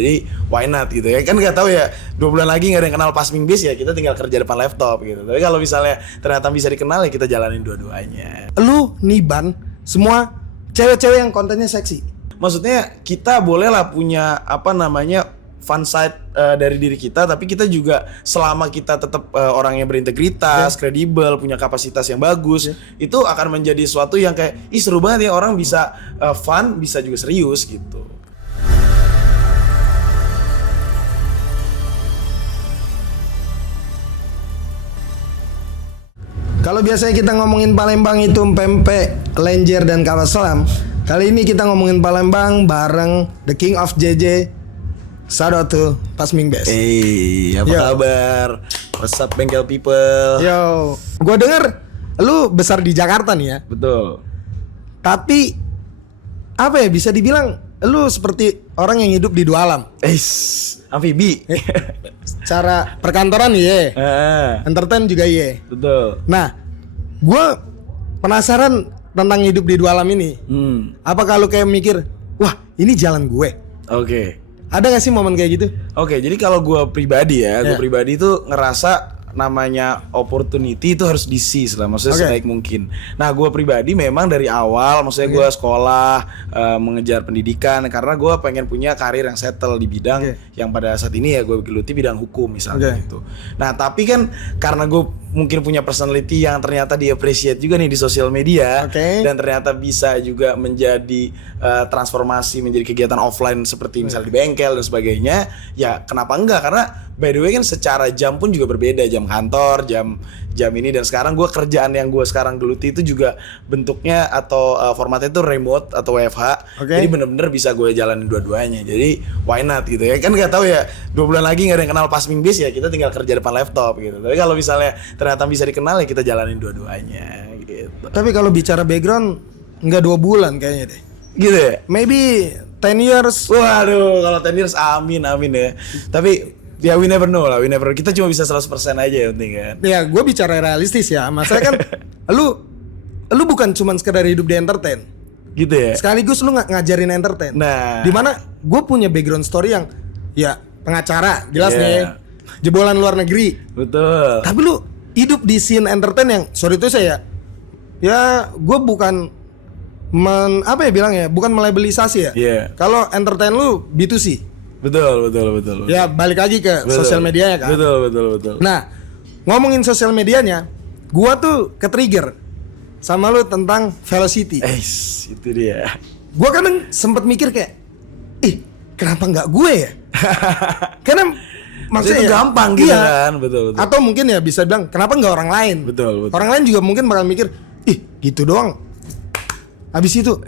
Jadi why not gitu ya. Kan nggak tahu ya 2 bulan lagi nggak ada yang kenal Pasming Biz ya, kita tinggal kerja depan laptop gitu. Tapi kalau misalnya ternyata bisa dikenal ya kita jalanin dua-duanya. Lu niban semua cewek-cewek yang kontennya seksi. Maksudnya kita bolehlah punya fun side dari diri kita, tapi kita juga selama kita tetap orang yang berintegritas, kredibel, punya kapasitas yang bagus, itu akan menjadi sesuatu yang kayak seru banget ya, orang bisa fun, bisa juga serius gitu. Kalau biasanya kita ngomongin Palembang itu pempek, lenjer dan kapal selam, kali ini kita ngomongin Palembang bareng The King of JJ. Shout out to Pasming Biz. Apa kabar? What's up bengkel people? Yo, gue denger lu besar di Jakarta nih ya. Betul. Tapi apa ya, bisa dibilang lu seperti orang yang hidup di dua alam. Amfibi. Cara perkantoran iya, entertain juga iya. Betul. Nah, gue penasaran tentang hidup di dua alam ini. Apakah lu kayak mikir, wah ini jalan gue? Oke. Ada gak sih momen kayak gitu? Oke, jadi kalau gue pribadi ya, gue pribadi tuh ngerasa namanya opportunity itu harus di-seize lah, maksudnya sebaik mungkin. Nah, gue pribadi memang dari awal, maksudnya gue sekolah, mengejar pendidikan, karena gue pengen punya karir yang settle di bidang yang pada saat ini ya gue geluti bidang hukum misalnya gitu. Nah, tapi kan karena gue mungkin punya personality yang ternyata di-appreciate juga nih di sosial media, dan ternyata bisa juga menjadi transformasi menjadi kegiatan offline seperti misalnya di bengkel dan sebagainya, ya kenapa enggak? Karena by the way kan secara jam pun juga berbeda, jam kantor, jam ini, dan sekarang gue kerjaan yang gue sekarang geluti itu juga bentuknya atau formatnya itu remote atau WFH. Jadi bener-bener bisa gue jalanin dua-duanya. Jadi why not gitu ya. Kan nggak tahu ya 2 bulan lagi nggak ada yang kenal Pasming Biz ya, kita tinggal kerja depan laptop gitu. Tapi kalau misalnya ternyata bisa dikenal ya kita jalanin dua-duanya gitu. Tapi kalau bicara background nggak 2 bulan kayaknya deh. Gitu ya? Maybe 10 years. Waduh, kalau 10 years amin ya. Tapi ya we never know lah, kita cuma bisa 100% aja yang penting kan. Ya gue bicara realistis ya, maksudnya kan lu bukan cuma sekedar hidup di entertain gitu ya. Sekaligus lu ngajarin entertain. Nah, dimana gue punya background story yang ya pengacara, jelas nih, jebolan luar negeri. Betul. Tapi lu hidup di scene entertain yang sorry itu saya ya gue bukan bukan melabelisasi ya. Kalau entertain lu B2C. Betul. Ya balik lagi ke sosial medianya kan. Betul. Nah, ngomongin sosial medianya, gua tuh ke-trigger sama lu tentang Velocity. Itu dia. Gua kadang sempet mikir kayak, kenapa nggak gue ya? Karena maksudnya itu gampang gitu kan. Betul. Atau mungkin ya bisa bilang, kenapa nggak orang lain? Betul. Orang lain juga mungkin bakal mikir, gitu doang. Habis itu,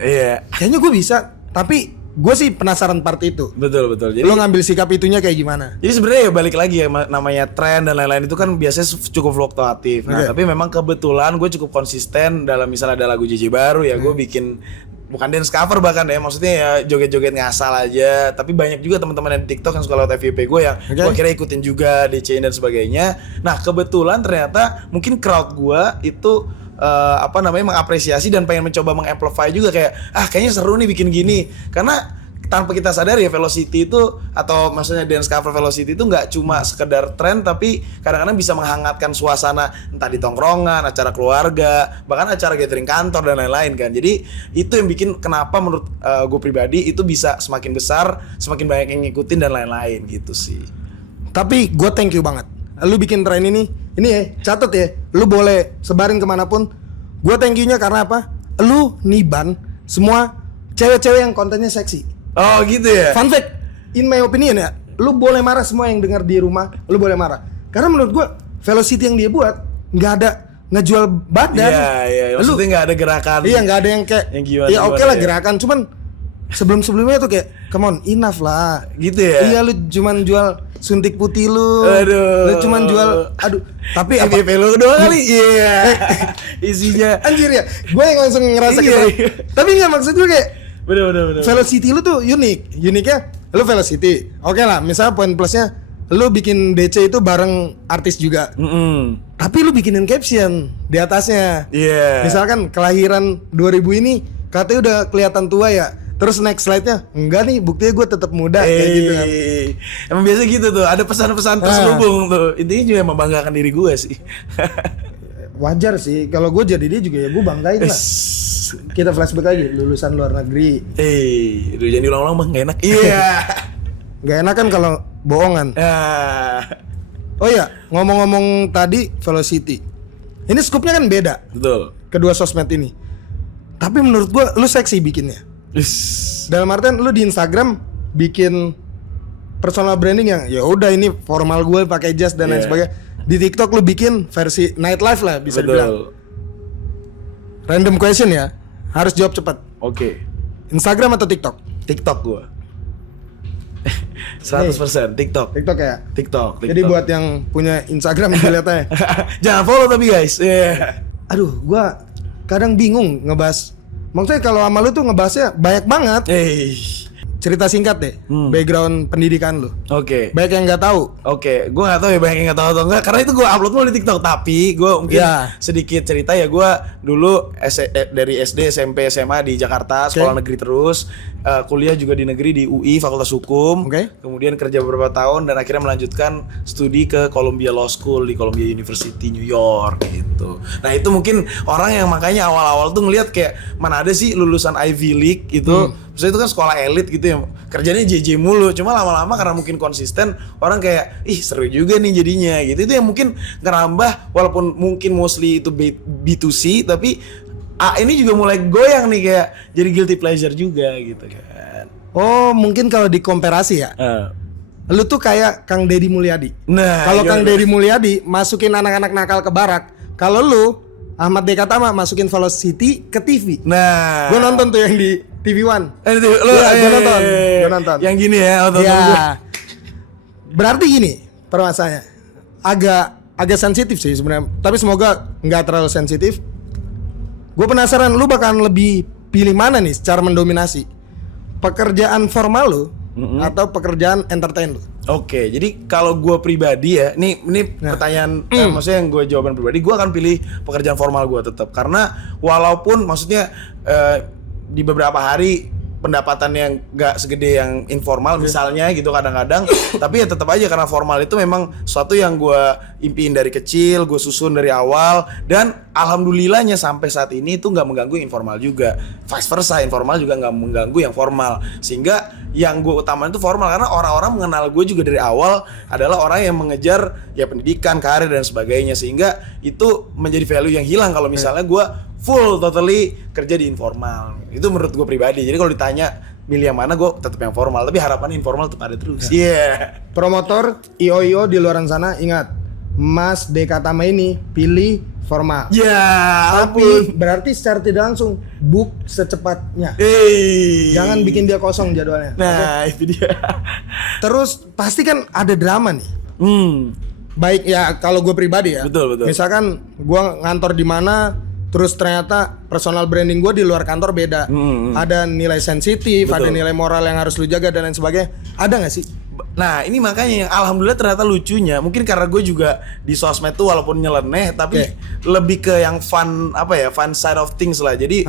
kayaknya gue bisa, tapi gue sih penasaran part itu. Betul. Jadi lo ngambil sikap itunya kayak gimana? Jadi sebenarnya ya balik lagi ya, namanya tren dan lain-lain itu kan biasanya cukup fluktuatif. Nah, tapi memang kebetulan gue cukup konsisten dalam misalnya ada lagu JJ baru ya, gue bikin bukan dance cover bahkan ya, maksudnya ya joget-joget ngasal aja. Tapi banyak juga teman-teman di TikTok yang suka lewat FYP gue yang gue kira ikutin juga DC dan sebagainya. Nah, kebetulan ternyata mungkin crowd gue itu mengapresiasi dan pengen mencoba mengamplify juga, kayak kayaknya seru nih bikin gini. Karena tanpa kita sadar ya, Velocity itu atau maksudnya dance cover Velocity itu nggak cuma sekedar tren, tapi kadang-kadang bisa menghangatkan suasana entah di tongkrongan, acara keluarga, bahkan acara gathering kantor dan lain-lain kan. Jadi itu yang bikin kenapa menurut gue pribadi itu bisa semakin besar, semakin banyak yang ngikutin dan lain-lain gitu sih. Tapi gue thank you banget. Lu bikin tren ini ya, catat ya. Lu boleh sebarin kemanapun. Gue thank you-nya karena apa? Lu niban semua cewek-cewek yang kontennya seksi. Oh gitu ya? Fun fact, in my opinion ya, lu boleh marah semua yang dengar di rumah, lu boleh marah. Karena menurut gue, Velocity yang dia buat nggak ada ngejual badan. Iya. Maksudnya nggak ada gerakan. Iya, nggak ada yang kayak yang gimana, ya oke lah gerakan, cuman sebelum-sebelumnya tuh kayak come on, enough lah. Gitu ya? Iya, lu cuman jual suntik putih lu. Lu cuman jual tapi apa lu doang kali. Iya. Isinya anjir ya. Gue yang langsung ngerasa Tapi enggak, maksud gue kayak bener. Velocity lu tuh uniknya lu Velocity. Oke lah, misalnya poin plusnya lu bikin DC itu bareng artis juga. Tapi lu bikinin caption di atasnya. Misalkan kelahiran 2000 ini katanya udah kelihatan tua ya, Terus next slide-nya, enggak nih, buktinya gue tetap muda kayak gitu kan. Emang biasa gitu tuh, ada pesan-pesan terselubung tuh. Intinya juga membanggakan diri gue sih. Wajar sih, kalau gue jadi dia juga ya gue banggain lah. Kita flashback lagi, lulusan luar negeri. Udah jangan diulang-ulang bang, gak enak. Iya. Gak enak kan kalau bohongan. Oh iya, ngomong-ngomong tadi Velocity. Ini skupnya kan beda. Betul. Kedua sosmed ini. Tapi menurut gue, lu seksi bikinnya. Dalam artian lu di Instagram bikin personal branding yang ya udah ini formal gue pakai jas dan lain sebagainya. Di TikTok lu bikin versi nightlife lah bisa dibilang. Random question ya, harus jawab cepat. Oke. Instagram atau TikTok? TikTok gue. 100% TikTok. TikTok ya. TikTok. Jadi buat yang punya Instagram dilihatnya. Jangan follow tapi guys. Aduh, gua kadang bingung ngebahas. Maksudnya kalau sama lu tuh ngebahasnya banyak banget. Cerita singkat deh, background pendidikan lu. Oke. Banyak yang nggak tahu. Oke, gue nggak tahu ya banyak yang nggak tahu atau enggak karena itu gue upload mulu di TikTok. Tapi gue mungkin sedikit cerita ya, gue dulu dari SD, SMP, SMA di Jakarta, sekolah negeri terus, kuliah juga di negeri di UI Fakultas Hukum. Kemudian kerja beberapa tahun dan akhirnya melanjutkan studi ke Columbia Law School di Columbia University New York gitu. Nah itu mungkin orang yang makanya awal-awal tuh ngelihat kayak mana ada sih lulusan Ivy League gitu. Maksudnya itu kan sekolah elit gitu ya, kerjanya JJ mulu. Cuma lama-lama karena mungkin konsisten, orang kayak, ih seru juga nih jadinya gitu. Itu yang mungkin ngerambah, walaupun mungkin mostly itu B2C, tapi ini juga mulai goyang nih kayak jadi guilty pleasure juga gitu kan. Oh mungkin kalau dikomparasi ya, lu tuh kayak Kang Deddy Mulyadi. Nah, kalau Kang Deddy Mulyadi masukin anak-anak nakal ke barak, kalau lu Ahmad Deka Tama masukin Velocity ke TV. Nah, gue nonton tuh yang di TV One. Gue nonton. Yang gini ya, Berarti gini permasalahannya, agak sensitif sih sebenarnya. Tapi semoga nggak terlalu sensitif. Gue penasaran, lu bakalan lebih pilih mana nih secara mendominasi? Pekerjaan formal lu atau pekerjaan entertain lu? Oke, jadi kalau gue pribadi ya, ini pertanyaan, maksudnya yang gue jawaban pribadi, gue akan pilih pekerjaan formal gue tetap, karena walaupun maksudnya di beberapa hari pendapatan yang gak segede yang informal misalnya gitu kadang-kadang, tapi ya tetap aja karena formal itu memang suatu yang gue impiin dari kecil, gue susun dari awal, dan alhamdulillahnya sampai saat ini itu nggak mengganggu informal juga, vice versa informal juga nggak mengganggu yang formal, sehingga yang gue utamain itu formal karena orang-orang mengenal gue juga dari awal adalah orang yang mengejar ya pendidikan, karir dan sebagainya, sehingga itu menjadi value yang hilang kalau misalnya gue full totally kerja di informal. Itu menurut gue pribadi. Jadi kalau ditanya milih yang mana, gue tetap yang formal, tapi harapannya informal tetap ada terus. Promotor IO di luar sana, ingat, Mas Deka Tama ini pilih formal. Tapi berarti secara tidak langsung book secepatnya. Jangan bikin dia kosong jadwalnya. Nah, itu dia. Terus pasti kan ada drama nih. Baik ya kalau gue pribadi ya. Betul. Misalkan gue ngantor di mana, terus ternyata personal branding gue di luar kantor beda. Ada nilai sensitif, ada nilai moral yang harus lu jaga dan lain sebagainya. Ada gak sih? Nah ini makanya yang alhamdulillah ternyata lucunya, mungkin karena gue juga di sosmed tuh walaupun nyeleneh tapi lebih ke yang fun, fun side of things lah. Jadi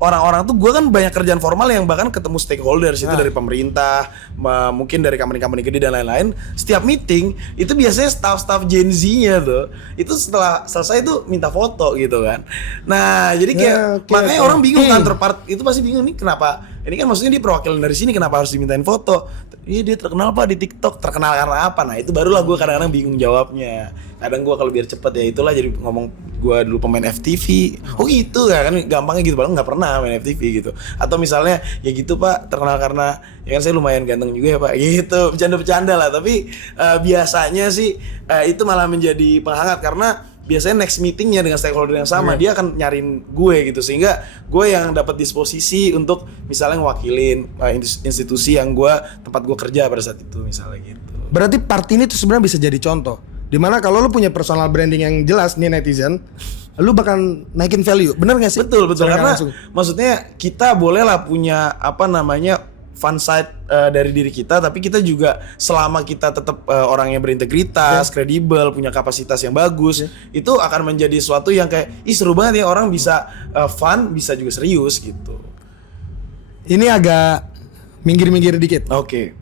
orang-orang tuh, gue kan banyak kerjaan formal yang bahkan ketemu stakeholders itu dari pemerintah, mungkin dari company-company gede dan lain-lain. Setiap meeting itu biasanya staff-staff Gen Z-nya tuh itu setelah selesai tuh minta foto gitu kan. Nah jadi kayak makanya orang bingung, counterpart itu pasti bingung nih kenapa. Ini kan maksudnya dia perwakilan dari sini, kenapa harus dimintain foto? Iya dia terkenal pak di TikTok, terkenal karena apa? Nah itu barulah gue kadang-kadang bingung jawabnya. Kadang gue kalau biar cepet ya itulah jadi ngomong gue dulu pemain FTV. Oh gitu ya kan, gampangnya gitu, padahal nggak pernah main FTV gitu. Atau misalnya ya gitu pak, terkenal karena ya kan saya lumayan ganteng juga ya pak, gitu, bercanda-bercanda lah. Tapi biasanya sih itu malah menjadi penghangat karena biasanya next meetingnya dengan stakeholder yang sama dia akan nyariin gue gitu, sehingga gue yang dapat disposisi untuk misalnya ngewakilin institusi yang tempat gue kerja pada saat itu misalnya gitu. Berarti part ini tuh sebenarnya bisa jadi contoh dimana kalau lu punya personal branding yang jelas nih netizen, lu bakal naikin value, bener gak sih? Betul karena maksudnya kita boleh lah punya fun side dari diri kita, tapi kita juga selama kita tetap orang yang berintegritas, kredibel, punya kapasitas yang bagus, itu akan menjadi sesuatu yang kayak seru banget ya, orang bisa fun, bisa juga serius gitu. ini agak minggir-minggir dikit. Oke.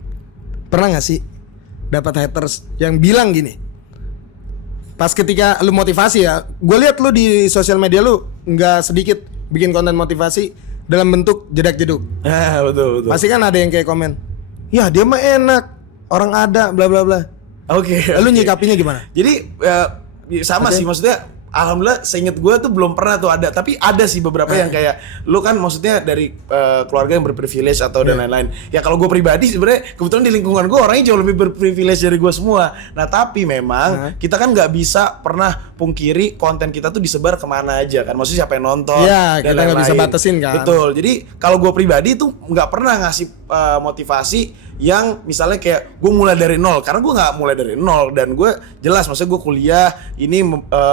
Pernah gak sih dapat haters yang bilang gini? Pas ketika lu motivasi ya, gue lihat lu di sosial media lu nggak sedikit bikin konten motivasi dalam bentuk jedak-jeduk. Betul. Pasti kan ada yang kayak komen, ya dia mah enak, orang ada, bla bla bla. Oke. Lu nyikapinya gimana? Jadi sama sih, maksudnya alhamdulillah seinget gue tuh belum pernah tuh ada, tapi ada sih beberapa yang kayak lu kan maksudnya dari keluarga yang berprivilege atau dan lain-lain. Ya kalau gue pribadi sebenarnya kebetulan di lingkungan gue orangnya jauh lebih berprivilege dari gue semua. Nah tapi memang kita kan nggak bisa pernah pungkiri konten kita tuh disebar kemana aja kan, maksudnya siapa yang nonton Iya, dan kita nggak bisa lain-lain. batasin kan. Betul. Jadi kalau gue pribadi tuh nggak pernah ngasih motivasi yang misalnya kayak gue mulai dari nol, karena gue nggak mulai dari nol dan gue jelas maksudnya gue kuliah ini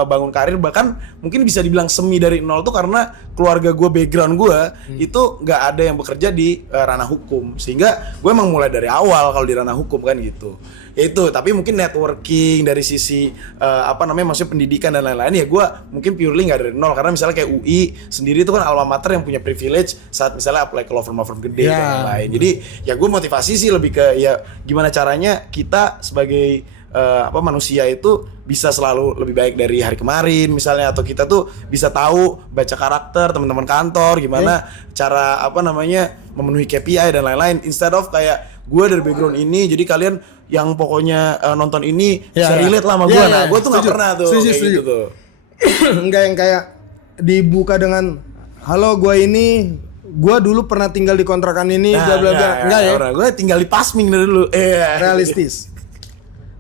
bangun karir, bahkan mungkin bisa dibilang semi dari nol tuh karena keluarga gue, background gue itu nggak ada yang bekerja di ranah hukum, sehingga gue emang mulai dari awal kalau di ranah hukum kan gitu. Ya itu, tapi mungkin networking dari sisi maksudnya pendidikan dan lain-lain ya gue mungkin purely nggak dari nol, karena misalnya kayak UI sendiri itu kan alma mater yang punya privilege saat misalnya apply ke law firm gede dan lain-lain. Jadi ya gue motivasi sih lebih ke ya gimana caranya kita sebagai manusia itu bisa selalu lebih baik dari hari kemarin misalnya, atau kita tuh bisa tahu baca karakter teman-teman kantor gimana cara memenuhi KPI dan lain-lain, instead of kayak gue dari background ini jadi kalian yang pokoknya nonton ini bisa relate lah sama gue. Nah gue tuh nggak pernah tuh setuju. gitu tuh. Enggak yang kayak dibuka dengan halo gue ini, gue dulu pernah tinggal di kontrakan ini, bla bla bla. Enggak ya? Gue tinggal di Pasming dari dulu. Realistis.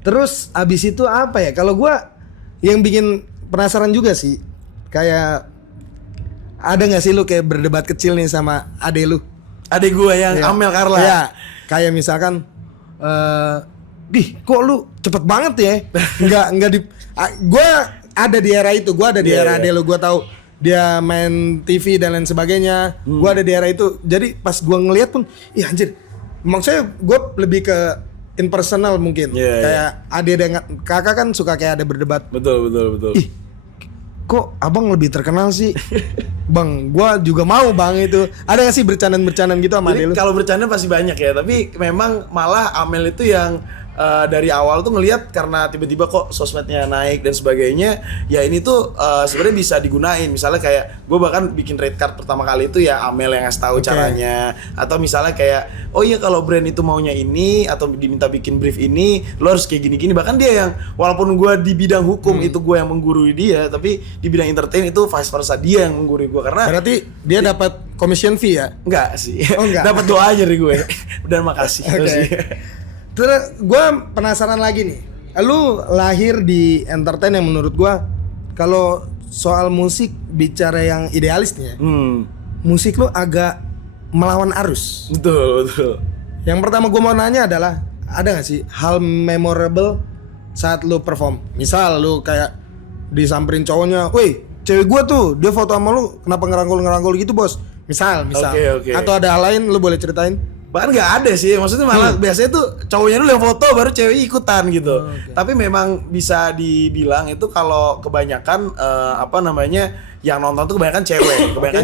Terus abis itu apa ya? Kalau gue yang bikin penasaran juga sih, kayak ada nggak sih lu kayak berdebat kecil nih sama ade lu? Ade gue yang Amel Carla. Iya. Kayak misalkan, kok lu cepet banget ya? Nggak di. Gue ada di era itu, gue ada di era ade lu, gue tahu dia main TV dan lain sebagainya. Gue ada di era itu. Jadi pas gue ngeliat pun, ih anjir. Maksudnya gue lebih ke impersonal mungkin. Kayak ade dan kakak kan suka kayak ada berdebat. Betul. Ih, kok abang lebih terkenal sih? Bang, gua juga mau bang itu. Ada gak sih bercandaan gitu sama ade lu? Kalau bercanda pasti banyak ya, tapi memang malah Amel itu yang dari awal tuh ngelihat karena tiba-tiba kok sosmednya naik dan sebagainya, ya ini tuh sebenarnya bisa digunain. Misalnya kayak gue bahkan bikin rate card pertama kali itu ya Amel yang ngasih tahu caranya, atau misalnya kayak oh iya kalau brand itu maunya ini atau diminta bikin brief ini lo harus kayak gini-gini. Bahkan dia yang walaupun gue di bidang hukum itu gue yang menggurui dia, tapi di bidang entertain itu vice versa, dia yang menggurui gue. Karena berarti dia dapat commission fee ya? Enggak sih. Enggak. Dapat doa aja dari gue. Dan makasih. Terus gue penasaran lagi nih. Lu lahir di entertain yang menurut gue, kalau soal musik bicara yang idealis nih ya, musik lu agak melawan arus. Betul. Yang pertama gue mau nanya adalah, ada gak sih hal memorable saat lu perform? Misal lu kayak disamperin cowoknya, woi cewek gue tuh dia foto sama lu, kenapa ngerangkul gitu bos? Misal. Okay. Atau ada hal lain lu boleh ceritain? Bahkan nggak ada sih, maksudnya malah biasanya tuh cowoknya dulu yang foto baru cewek ikutan gitu. Tapi memang bisa dibilang itu kalau kebanyakan yang nonton tuh kebanyakan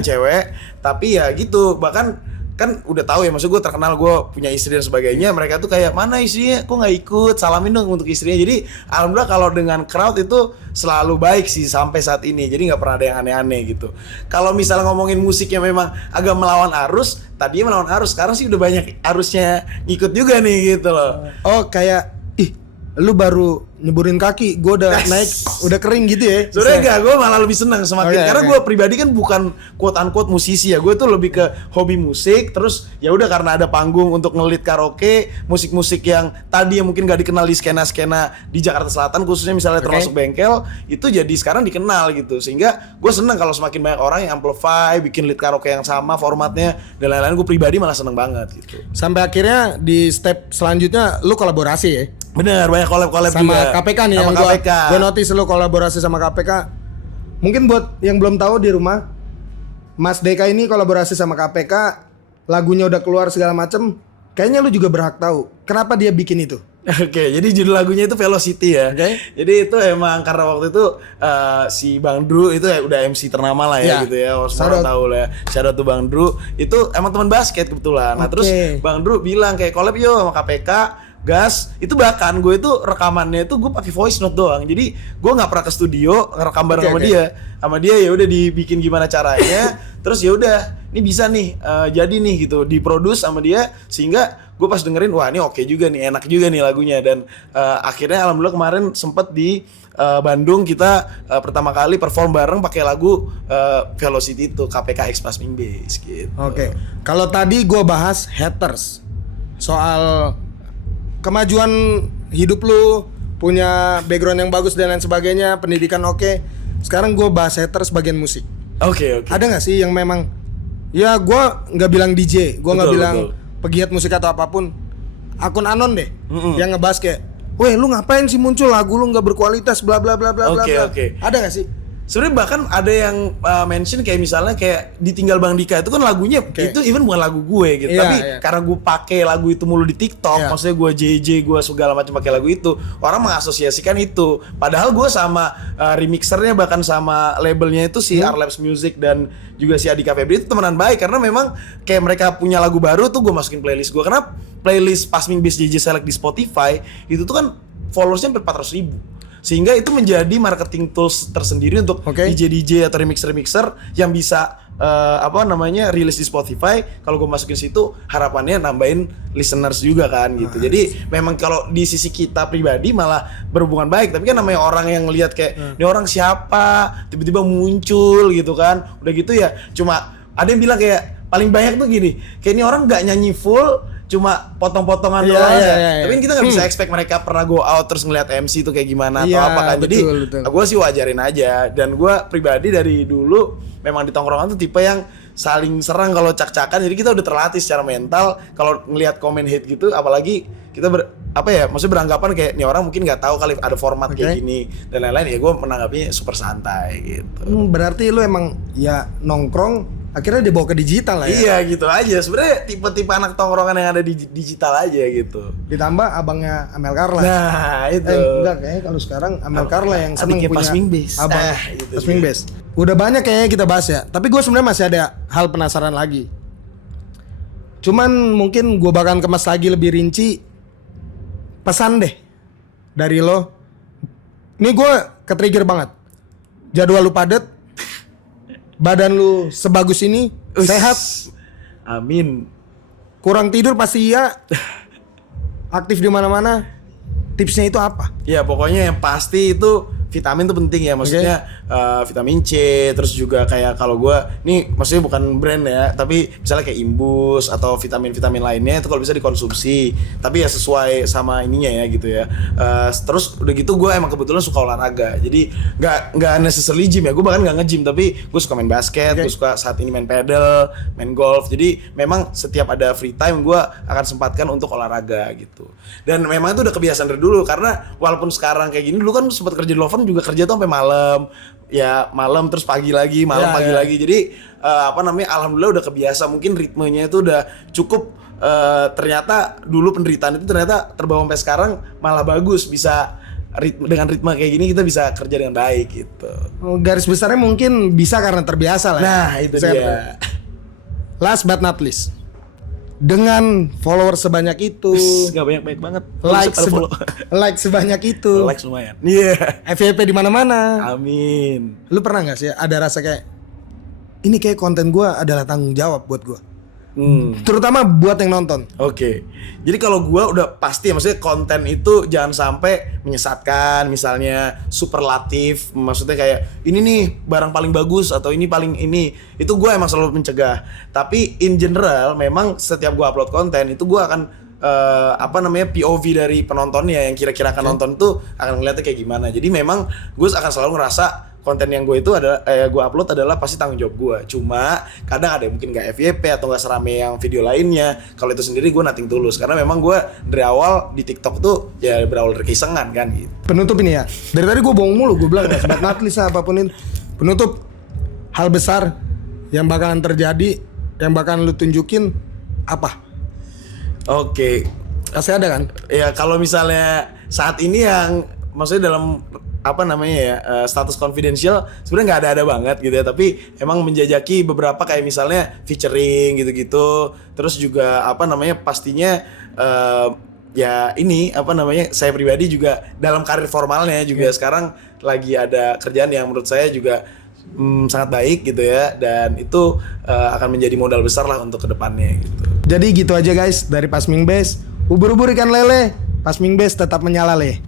cewek, tapi ya gitu. Bahkan kan udah tahu ya, maksud gue terkenal gue punya istri dan sebagainya, mereka tuh kayak mana istrinya, kok nggak ikut, salamin dong untuk istrinya. Jadi alhamdulillah kalau dengan crowd itu selalu baik sih sampai saat ini, jadi nggak pernah ada yang aneh-aneh gitu. Kalau misalnya ngomongin musik yang memang agak melawan arus, tadinya melawan arus, sekarang sih udah banyak arusnya ngikut juga nih gitu loh. Oh kayak lu baru nyeburin kaki, gue udah naik, udah kering gitu ya? Sebenernya enggak, gue malah lebih senang semakin karena gue pribadi kan bukan quote unquote musisi ya, gue tuh lebih ke hobi musik. Terus ya udah karena ada panggung untuk ngelit karaoke, musik-musik yang tadi yang mungkin gak dikenal di skena-skena di Jakarta Selatan khususnya misalnya termasuk Bengkel, itu jadi sekarang dikenal gitu. Sehingga gue seneng kalau semakin banyak orang yang amplify, bikin lead karaoke yang sama formatnya dan lain-lain. Gue pribadi malah seneng banget gitu. Sampai akhirnya di step selanjutnya lu kolaborasi ya? Bener, banyak collab-collab sama juga. KPK nih, sama yang KPK. Gue notice lu kolaborasi sama KPK. Mungkin buat yang belum tahu di rumah, Mas Deka ini kolaborasi sama KPK, lagunya udah keluar segala macem. kayaknya lu juga berhak tahu kenapa dia bikin itu. Oke, jadi judul lagunya itu Velocity ya. Jadi itu emang karena waktu itu si Bang Dru itu ya udah MC ternama lah ya gitu ya. Semua orang tahu lah ya. Shout out to Bang Dru. Itu emang teman basket kebetulan. Nah, terus Bang Dru bilang kayak collab yo sama KPK, gas. Itu bahkan gue itu rekamannya itu gue pakai voice note doang. Jadi gue nggak pernah ke studio ngerekam bareng sama dia. Sama dia ya udah dibikin gimana caranya. Terus ya udah, ini bisa nih jadi nih gitu, diproduce sama dia sehingga gue pas dengerin wah ini oke juga nih, enak juga nih lagunya. Dan akhirnya alhamdulillah kemarin sempet di Bandung kita pertama kali perform bareng pakai lagu Velocity itu KPK X Passing Bass gitu. Oke. Kalau tadi gue bahas haters soal kemajuan hidup lu, punya background yang bagus dan lain sebagainya, pendidikan oke. Sekarang gue bahas haters bagian musik. Oke. Ada nggak sih yang memang ya gue nggak bilang DJ, gue nggak bilang pegiat musik atau apapun, akun anon deh yang ngebahas kayak, weh lu ngapain sih muncul lagu lu nggak berkualitas bla bla bla bla bla. Ada nggak sih? Sebenarnya bahkan ada yang mention kayak misalnya kayak Ditinggal Bang Dika itu kan lagunya itu even bukan lagu gue gitu, tapi karena gue pakai lagu itu mulu di TikTok, maksudnya gue JJ gue segala macam pakai lagu itu, orang mengasosiasikan itu. Padahal gue sama remixernya bahkan sama labelnya itu si Arlabs Music dan juga si Adika Febri itu temenan baik karena memang kayak mereka punya lagu baru tuh gue masukin playlist gue, karena playlist Passing Bass JJ Select di Spotify itu tuh kan followersnya hampir 400.000. Sehingga itu menjadi marketing tools tersendiri untuk DJ atau remixer yang bisa rilis di Spotify. Kalau gue masukin situ harapannya nambahin listeners juga kan gitu. Jadi memang kalau di sisi kita pribadi malah berhubungan baik, tapi kan namanya orang yang ngelihat kayak ini orang siapa tiba-tiba muncul gitu kan. Udah gitu ya cuma ada yang bilang kayak paling banyak tuh gini, kayak ini orang nggak nyanyi full, cuma potong-potongan doang ya. Tapi kita nggak bisa expect mereka pernah go out terus ngeliat MC itu kayak gimana atau apa kan. Jadi gue sih wajarin aja. Dan gue pribadi dari dulu memang di tongkrongan tuh tipe yang saling serang kalau cak-cakan. Jadi kita udah terlatih secara mental kalau ngelihat komen hate gitu. Apalagi kita maksudnya beranggapan kayak nih orang mungkin nggak tahu kali ada format kayak gini dan lain-lain. Ya gue menanggapinya super santai gitu. Berarti lu emang ya nongkrong akhirnya dibawa ke digital lah ya. Iya gitu aja. Sebenarnya tipe-tipe anak tongkrongan yang ada di digital aja gitu. Ditambah abangnya Amel Carla. Nah, itu. Enggak kayaknya kalau sekarang Amel Carla yang seneng punya Passing Bass. Abang Passing Bass. Udah banyak kayaknya kita bahas ya. Tapi gue sebenarnya masih ada hal penasaran lagi. Cuman mungkin gue bakalan kemas lagi lebih rinci. Pesan deh dari lo. Ini gue ke-trigger banget. Jadwal lu padet, badan lu sebagus ini, sehat, amin. Kurang tidur pasti iya, aktif di mana-mana. Tipsnya itu apa? Ya pokoknya yang pasti itu vitamin tuh penting ya, maksudnya vitamin C, terus juga kayak kalau gue, nih maksudnya bukan brand ya, tapi misalnya kayak Imbus atau vitamin-vitamin lainnya itu kalau bisa dikonsumsi, tapi ya sesuai sama ininya ya gitu ya. Terus udah gitu gue emang kebetulan suka olahraga, jadi nggak necessarily gym ya, gue bahkan nggak nge-gym, tapi gue suka main basket, gue suka saat ini main paddle, main golf, jadi memang setiap ada free time gue akan sempatkan untuk olahraga gitu. Dan memang itu udah kebiasaan dari dulu, karena walaupun sekarang kayak gini, dulu kan sempat kerja di law firm juga kerja tuh sampai malam, ya malam terus pagi lagi, malam pagi lagi. Jadi alhamdulillah udah kebiasa. Mungkin ritmenya itu udah cukup. Ternyata dulu penderitaan itu ternyata terbawa sampai sekarang malah bagus, bisa dengan ritme kayak gini kita bisa kerja dengan baik gitu. Garis besarnya mungkin bisa karena terbiasa lah. Nah itu dia. Last but not least, dengan follower sebanyak itu, nggak banyak banget. Like sebanyak itu, like lumayan. Iya. FYP di mana-mana. Amin. Lu pernah nggak sih ada rasa kayak ini kayak konten gue adalah tanggung jawab buat gue? Terutama buat yang nonton. Oke. Jadi kalau gue udah pasti, maksudnya konten itu jangan sampai menyesatkan, misalnya superlatif, maksudnya kayak ini nih barang paling bagus atau ini paling ini. Itu gue emang selalu mencegah. Tapi in general memang setiap gue upload konten itu gue akan POV dari penontonnya yang kira-kira akan nonton tuh akan ngeliatnya kayak gimana. Jadi memang gue akan selalu ngerasa konten yang gue itu adalah gue upload adalah pasti tanggung jawab gue. Cuma kadang ada yang mungkin gak FYP atau gak serame yang video lainnya. Kalau itu sendiri gue nothing tulus, karena memang gue dari awal di TikTok tuh ya berawal dari keisengan kan gitu. Penutup ini ya, dari tadi gue bohong mulu, gue bilang sobat natlis apapun ini. Penutup, hal besar yang bakalan terjadi, yang bakalan lu tunjukin apa? Oke. Masih ada kan? Ya kalau misalnya saat ini yang maksudnya dalam apa namanya ya status confidential sebenarnya nggak ada banget gitu ya, tapi emang menjajaki beberapa kayak misalnya featuring gitu-gitu, terus juga apa namanya pastinya ya ini apa namanya saya pribadi juga dalam karir formalnya juga sekarang lagi ada kerjaan yang menurut saya juga sangat baik gitu ya, dan itu akan menjadi modal besar lah untuk kedepannya gitu. Jadi gitu aja guys dari Pasming Base. Ubur-ubur ikan lele, Pasming Base tetap menyala le.